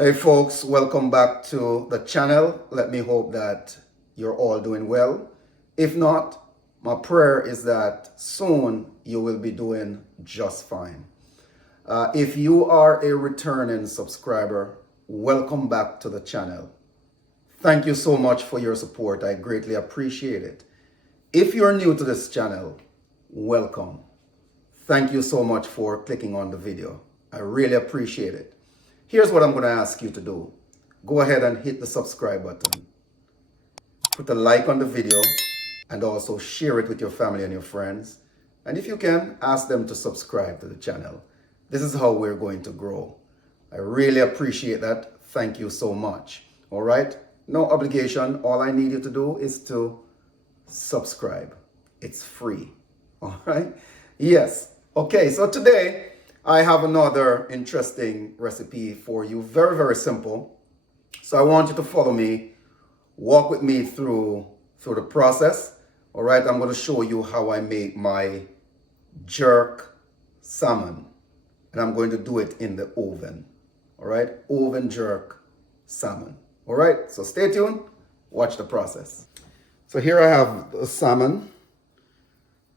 Hey folks, welcome back to the channel. Let me hope that you're all doing well. If not, my prayer is that soon you will be doing just fine. If you are a returning subscriber, welcome back to the channel. Thank you so much for your support. I greatly appreciate it. If you're new to this channel, welcome. Thank you so much for clicking on the video. I really appreciate it. Here's what I'm going to ask you to do. Go ahead and hit the subscribe button. Put a like on the video and also share it with your family and your friends. And if you can, ask them to subscribe to the channel. This is how we're going to grow. I really appreciate that. Thank you so much. All right? No obligation. All I need you to do is to subscribe. It's free. All right? Yes. Okay, so today I have another interesting recipe for you. Very, very simple. So I want you to follow me, walk with me through the process. All right, I'm going to show you how I make my jerk salmon. And I'm going to do it in the oven. All right, oven jerk salmon. All right, so stay tuned, watch the process. So here I have the salmon.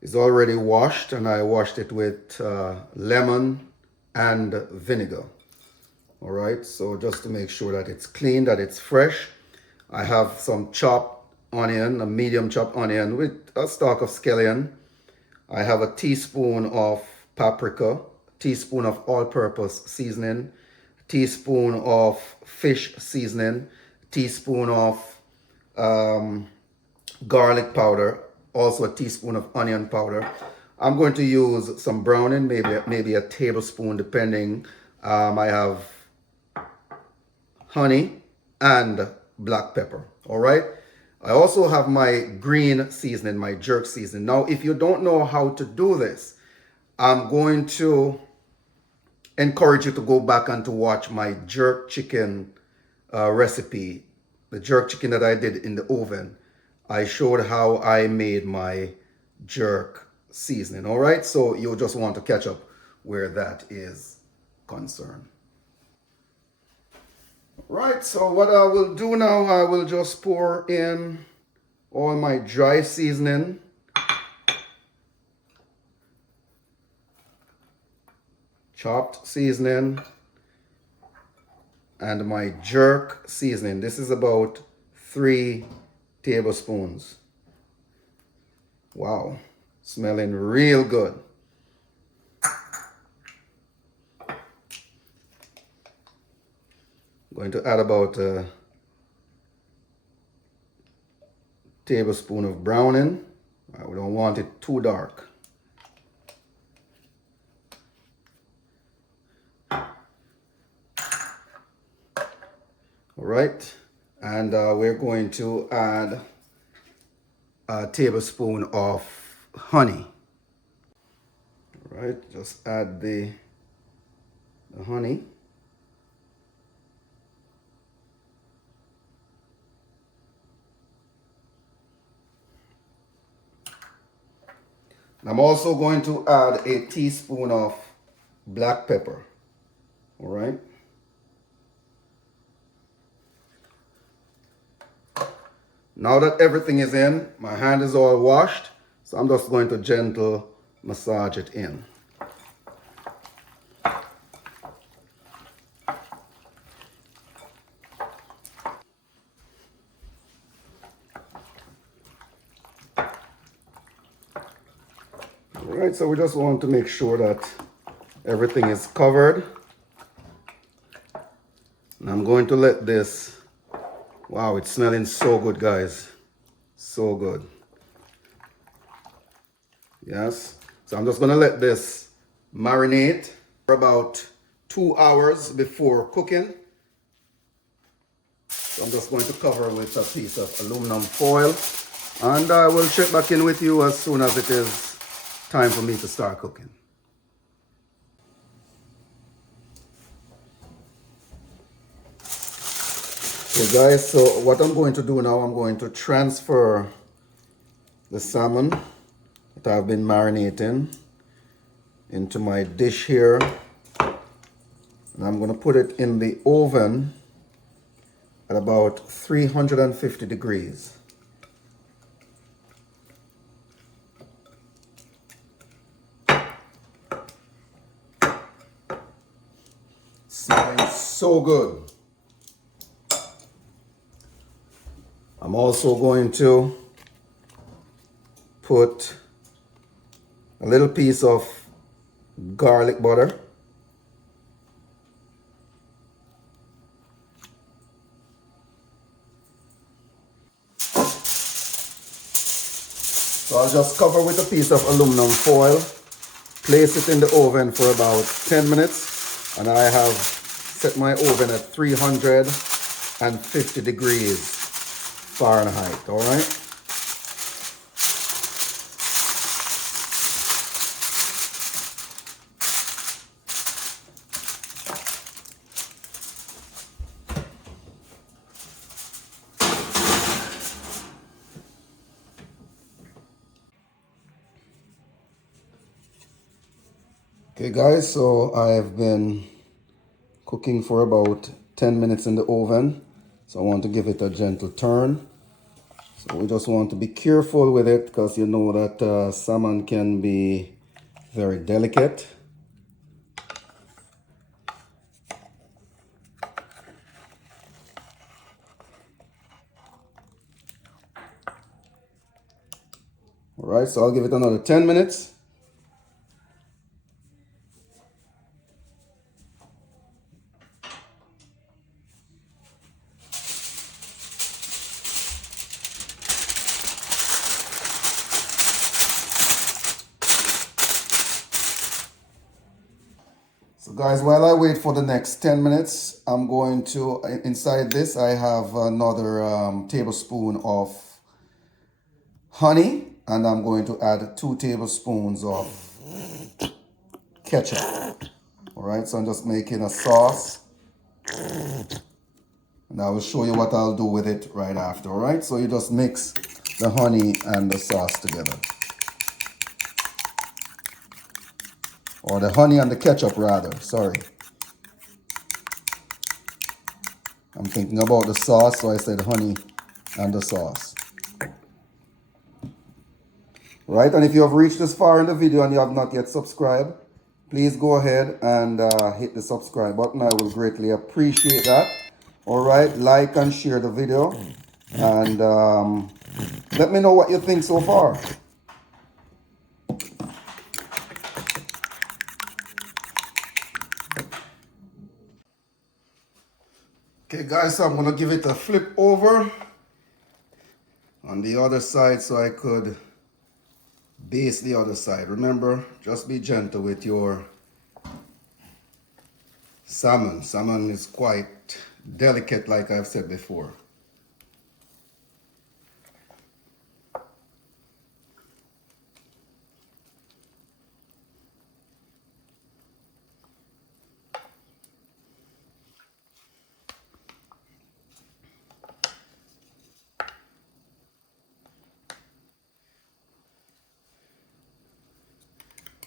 It's already washed, and I washed it with lemon and vinegar. All right, so just to make sure that it's clean, that it's fresh, I have some chopped onion, a medium chopped onion with a stalk of scallion. I have a teaspoon of paprika, a teaspoon of all-purpose seasoning, a teaspoon of fish seasoning, a teaspoon of garlic powder, also a teaspoon of onion powder. I'm going to use some browning, maybe a tablespoon, depending. I have honey and black pepper. All right. I also have my green seasoning, my jerk seasoning. Now, if you don't know how to do this, I'm going to encourage you to go back and to watch my jerk chicken recipe, the jerk chicken that I did in the oven. I showed how I made my jerk seasoning. All right, so you'll just want to catch up where that is concerned. Right, so what I will do now, I will just pour in all my dry seasoning. Chopped seasoning. And my jerk seasoning. This is about 3 tablespoons. Wow, smelling real good. I'm going to add about a tablespoon of browning. We don't want it too dark. All right. And we're going to add a tablespoon of honey. All right, just add the honey. And I'm also going to add a teaspoon of black pepper. All right. Now that everything is in, my hand is all washed, so I'm just going to gentle massage it in. All right, so we just want to make sure that everything is covered. And I'm going to let this, wow, it's smelling so good, guys. So good. Yes. So I'm just going to let this marinate for about 2 hours before cooking. So I'm just going to cover with a piece of aluminum foil. And I will check back in with you as soon as it is time for me to start cooking. Okay guys, so what I'm going to do now, I'm going to transfer the salmon that I've been marinating into my dish here. And I'm going to put it in the oven at about 350 degrees. Smelling so good. I'm also going to put a little piece of garlic butter. So I'll just cover with a piece of aluminum foil, place it in the oven for about 10 minutes, and I have set my oven at 350 degrees Fahrenheit, all right? Okay guys, so I've been cooking for about 10 minutes in the oven. So I want to give it a gentle turn. So we just want to be careful with it because you know that salmon can be very delicate. All right, so I'll give it another 10 minutes. So guys, while I wait for the next 10 minutes, I'm going to, inside this, I have another tablespoon of honey, and I'm going to add 2 tablespoons of ketchup. All right, so I'm just making a sauce, and I will show you what I'll do with it right after. All right, so you just mix the honey and the sauce together. Or the honey and the ketchup rather, sorry. I'm thinking about the sauce, so I said honey and the sauce. Right, and if you have reached this far in the video and you have not yet subscribed, please go ahead and hit the subscribe button. I will greatly appreciate that. All right, like and share the video, and let me know what you think so far. Okay guys, so I'm gonna give it a flip over on the other side so I could baste the other side. Remember, just be gentle with your salmon. Salmon is quite delicate, like I've said before.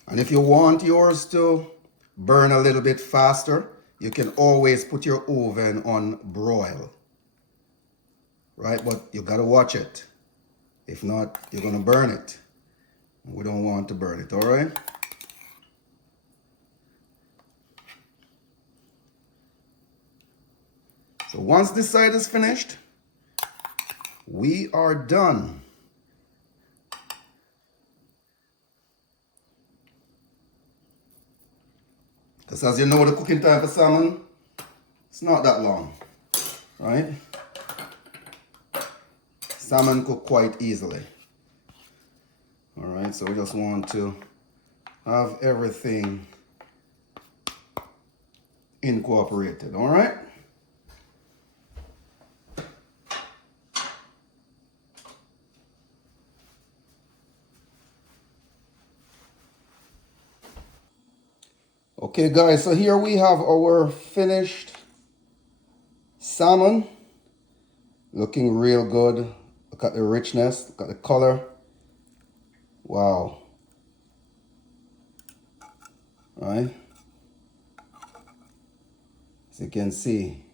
And if you want yours to burn a little bit faster, you can always put your oven on broil. Right? But you gotta watch it. If not, you're gonna burn it. We don't want to burn it, all right? So once this side is finished, we are done. Because as you know, the cooking time for salmon, it's not that long, right? Salmon cook quite easily. All right, so we just want to have everything incorporated, all right? Okay guys, so here we have our finished salmon. Looking real good. Look at the richness, look at the color. Wow. Right? As you can see,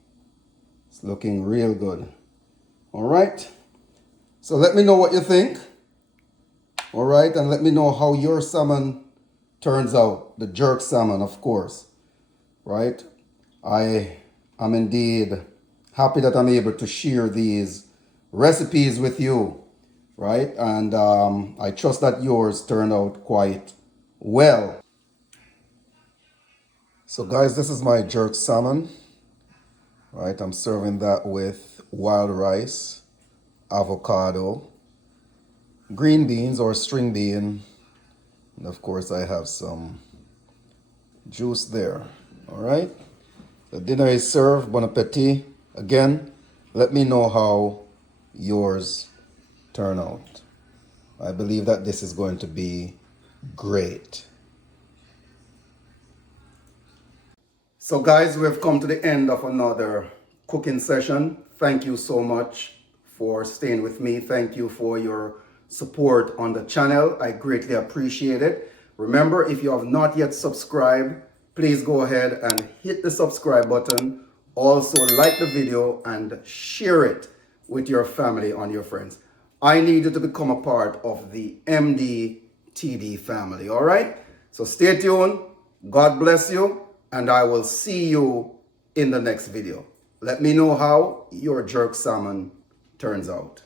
it's looking real good. All right. So let me know what you think. All right. And let me know how your salmon turns out. The jerk salmon, of course. Right. I am indeed happy that I'm able to share these recipes with you. Right. And I trust that yours turned out quite well. So guys, this is my jerk salmon. Right. I'm serving that with wild rice, avocado, green beans or string bean, and of course I have some juice there. All right, the dinner is served. Bon appetit. Again, let me know how yours turn out. I believe that this is going to be great. So guys, we've come to the end of another cooking session. Thank you so much for staying with me. Thank you for your support on the channel. I greatly appreciate it. Remember, if you have not yet subscribed, please go ahead and hit the subscribe button. Also like the video and share it with your family and your friends. I need you to become a part of the MDTD family, all right? So stay tuned. God bless you. And I will see you in the next video. Let me know how your jerk salmon turns out.